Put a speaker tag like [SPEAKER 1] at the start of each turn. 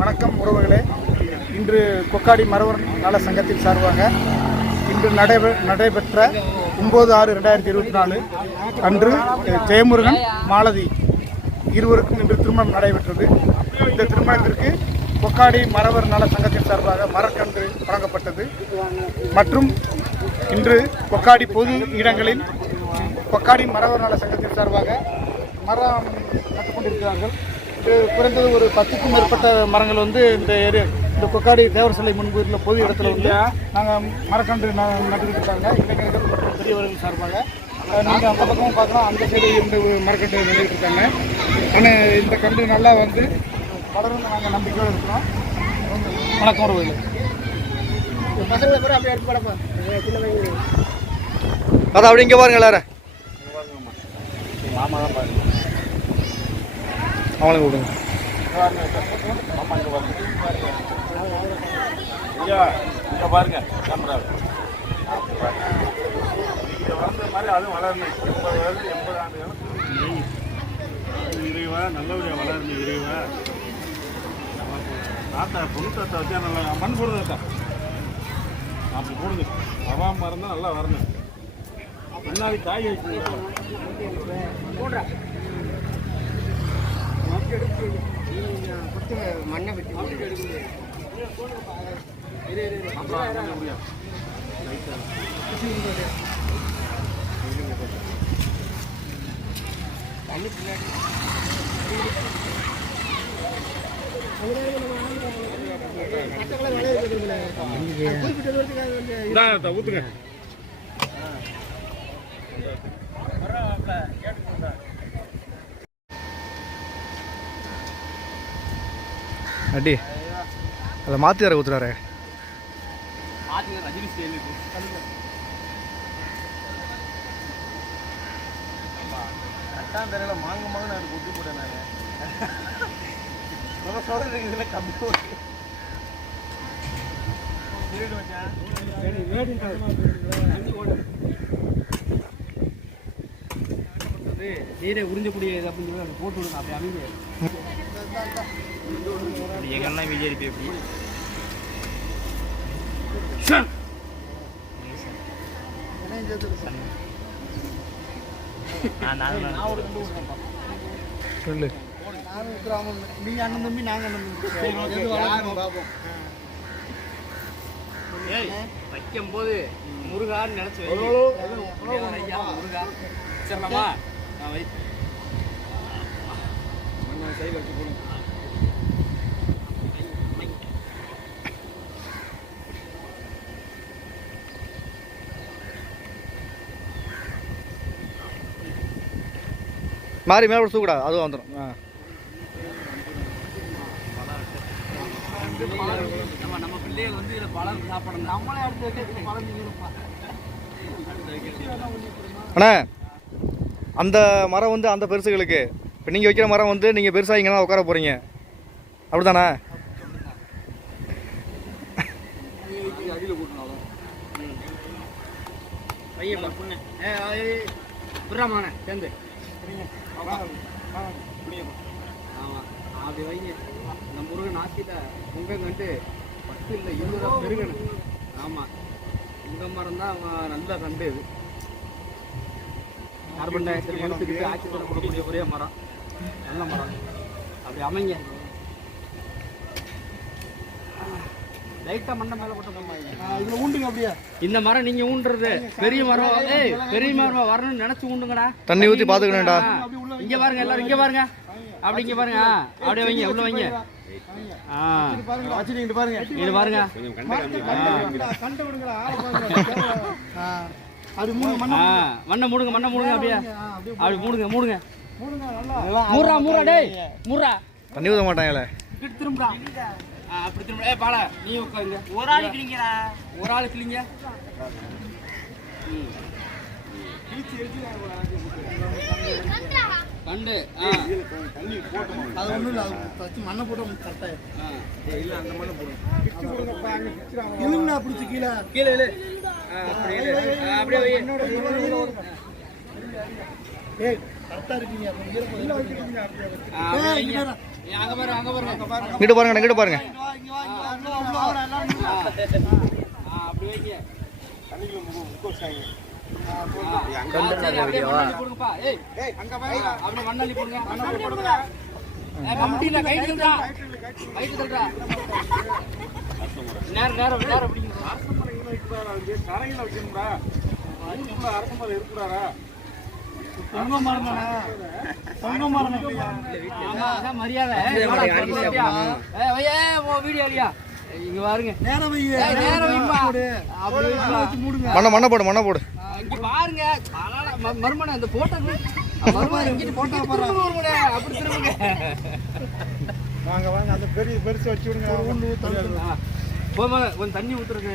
[SPEAKER 1] வணக்கம் உறவுகளே. இன்று கொக்காடி மரவர் நல சங்கத்தின் சார்பாக இன்று நடைபெ நடைபெற்ற ஒம்பது ஆறு ரெண்டாயிரத்தி இருபத்தி நாலு அன்று ஜெயமுருகன் மாலதி இருவருக்கும் இன்று திருமணம் நடைபெற்றது. இந்த திருமணத்திற்கு கொக்காடி மரவர் நல சங்கத்தின் சார்பாக மரக்கன்று வழங்கப்பட்டது. மற்றும் இன்று கொக்காடி பொது இடங்களில் கொக்காடி மரவர் நல சங்கத்தின் சார்பாக மரம் நட்டுக் கொண்டிருக்கிறார்கள். குறைந்தது ஒரு பத்துக்கும் மேற்பட்ட மரங்கள் வந்து இந்த ஏரியா இந்த கொக்காடி தேவர் சிலை முன்பு உள்ள பொது இடத்துல வந்து நாங்கள் மரக்கன்று நட்டுக்கிட்டு இருக்காங்க இளைஞர்கள் மற்றும் பெரியவர்கள் சார்பாக. நீங்கள் அந்த பக்கமும் பார்க்கலாம் அந்த சைடு இந்த மரக்கன்று நட்டுக்கிட்டு இருக்காங்க ஆனால் இந்த கன்று நல்லா வந்து வளரும் நாங்கள் நம்பிக்கையோடு இருக்கிறோம். வணக்கம் உறவுகளே. பசங்களை கூட அப்படியே எடுத்து சின்ன
[SPEAKER 2] அதான் அப்படி இங்கே பாருங்க. எல்லாரும் அவங்களும் கூப்பிடுங்க
[SPEAKER 3] ஐயா இங்கே பாருங்க கேமரா இங்கே வந்த மாதிரி அதுவும் வளரணும். எண்பது வருது எண்பது ஆண்டு காலம் இறைவா நல்லபடியாக வளரணும் இறைவா. தாத்தா பொண்ணு தாத்தா வச்சா நல்லா மண் போடுது தாத்தா. அப்படி போடுங்க. அவாம இருந்தால் நல்லா வரணும். முன்னாடி காய் வச்சு
[SPEAKER 1] மண்ணை வெட்டி
[SPEAKER 3] இந்தா ஊத்துங்க.
[SPEAKER 2] அடி. அதில் மாற்றி வர ஊத்துறாரு.
[SPEAKER 3] மாங்க மாங்க நான் கொட்டி போட்டேன் நான் நம்ம சொல்றது இதுல கம்மி
[SPEAKER 1] நீரை உறிஞ்சக்கூடிய இது அப்படின்னு சொல்லி அதை போட்டு விடுங்க அப்படி அமைங்க
[SPEAKER 3] எங்கெல்லாம் விஜய் எப்படி?
[SPEAKER 2] சொல்லு.
[SPEAKER 1] நீங்க அண்ணன் தம்பி நாங்க அண்ணன் தம்பி.
[SPEAKER 4] வைக்கும் போது முருகான்னு நினைச்சு முருகா? வை.
[SPEAKER 2] மாறி மேலே கூட தூக்கூடாது அதுவும் வந்துடும் ஆ.
[SPEAKER 4] நம்ம பிள்ளைகள் வந்து இதில் பழம் சாப்பிடணும் நம்மளே அடுத்து பழம்
[SPEAKER 2] அண்ணா அந்த மரம் வந்து அந்த பெருசுகளுக்கு இப்போ நீங்கள் வைக்கிற மரம் வந்து நீங்கள் பெருசாக இங்கே தான் உட்கார போகிறீங்க அப்படிதானே
[SPEAKER 4] பையன் ஏ சேர்ந்து ஆமாம் அப்படி வைங்க நம்ம முருகன் ஆசிட்ட பொங்கல் கண்டு பத்து இல்லை இருபதா பெருகணும் ஆமாம் இந்த மரம் தான் நல்ல கண்டு இது. கார்பன் டை ஆக்சைடு எடுத்துக்கிட்டு ஆக்சிஜன் கொடுக்கக்கூடிய ஒரே மரம். நல்ல மரம். அப்படி அமைங்க. லைட்டாக மண்ணை மேலே போட்ட போமா
[SPEAKER 1] இதுல ஊண்டுங்க அப்படியே.
[SPEAKER 4] இந்த மரம் நீங்க ஊன்றது பெரிய மரம். ஏய் பெரிய மரம் வரணும்னு நினைச்சு ஊண்டுங்கடா.
[SPEAKER 2] தண்ணி ஊற்றி பார்த்துக்கணும்டா
[SPEAKER 4] இங்க பாருங்க எல்லாரும் இங்க பாருங்க. அப்படி இங்க பாருங்க. ஆ, அப்படியே வைங்க உள்ள வைங்க. ஆ
[SPEAKER 1] பாருங்க பாருங்க. அது மூணு மண்ணை
[SPEAKER 4] மண்ணை மூடுங்க மண்ணை மூடுங்க அப்படியே. அப்படி மூடுங்க மூடுங்க.
[SPEAKER 1] மூடுங்க நல்லா.
[SPEAKER 4] மூடுறா மூடுறா டேய். மூடுறா.
[SPEAKER 2] தண்ணி ஊற்ற மாட்டாங்களே.
[SPEAKER 4] திரும்புடா. அப்படி திரும்ப பாலா நீ உட்காருங்க. ஒரு ஆள் கிளிங்கடா ஒரு ஆள் கிளிங்க ம். கண்டு ஆ.
[SPEAKER 1] அது ஒண்ணும் இல்ல அது மண்ணை போட்டு கரெக்டாக
[SPEAKER 4] ஆ
[SPEAKER 1] இழுங்கண்ணா பிடிச்சி கீழே.
[SPEAKER 4] கீழே அப்படியே அப்படியே வை.
[SPEAKER 1] ஏய் கரெக்டாக இருக்கீங்க.
[SPEAKER 4] அப்படியே. அங்க பாருங்க அங்க பாருங்க
[SPEAKER 2] இங்கிட்டு பாருங்க இங்கிட்டு பாருங்க.
[SPEAKER 4] ஆ, அப்படி வைங்க
[SPEAKER 3] தண்ணிக்குள்ள முக முக்க வச்சாங்க
[SPEAKER 4] அப்படியே மண்ணள்ளி ஏய், அப்படியே போடுங்க. மண்ணள்ளி போடுங்க. ஏய், கை நேரம், நேரம், நேரம் பிடிக்கணும்.
[SPEAKER 3] அரச மரம் இங்கே வைக்கணும்டா இருக்கிறாரா
[SPEAKER 1] மரம் மரம்
[SPEAKER 4] ஆமா, மரியாதை. வீடியோ இல்லையா? இங்க பாருங்க
[SPEAKER 1] நேரம்
[SPEAKER 4] நேரம் வைப்பா.
[SPEAKER 2] மண்ணை மண்ணை போடு மண்ணை போடு
[SPEAKER 4] பாருங்க. மருமனை இந்த போட்டோ மருமனை இங்கிட்டு போட்டோ போடுறேன் அப்படி திரும்புங்க.
[SPEAKER 1] வாங்க வாங்க. அந்த பெரிய பெருசு வச்சு விடுங்க.
[SPEAKER 4] போமா கொஞ்சம் தண்ணி ஊத்துறதுக்கு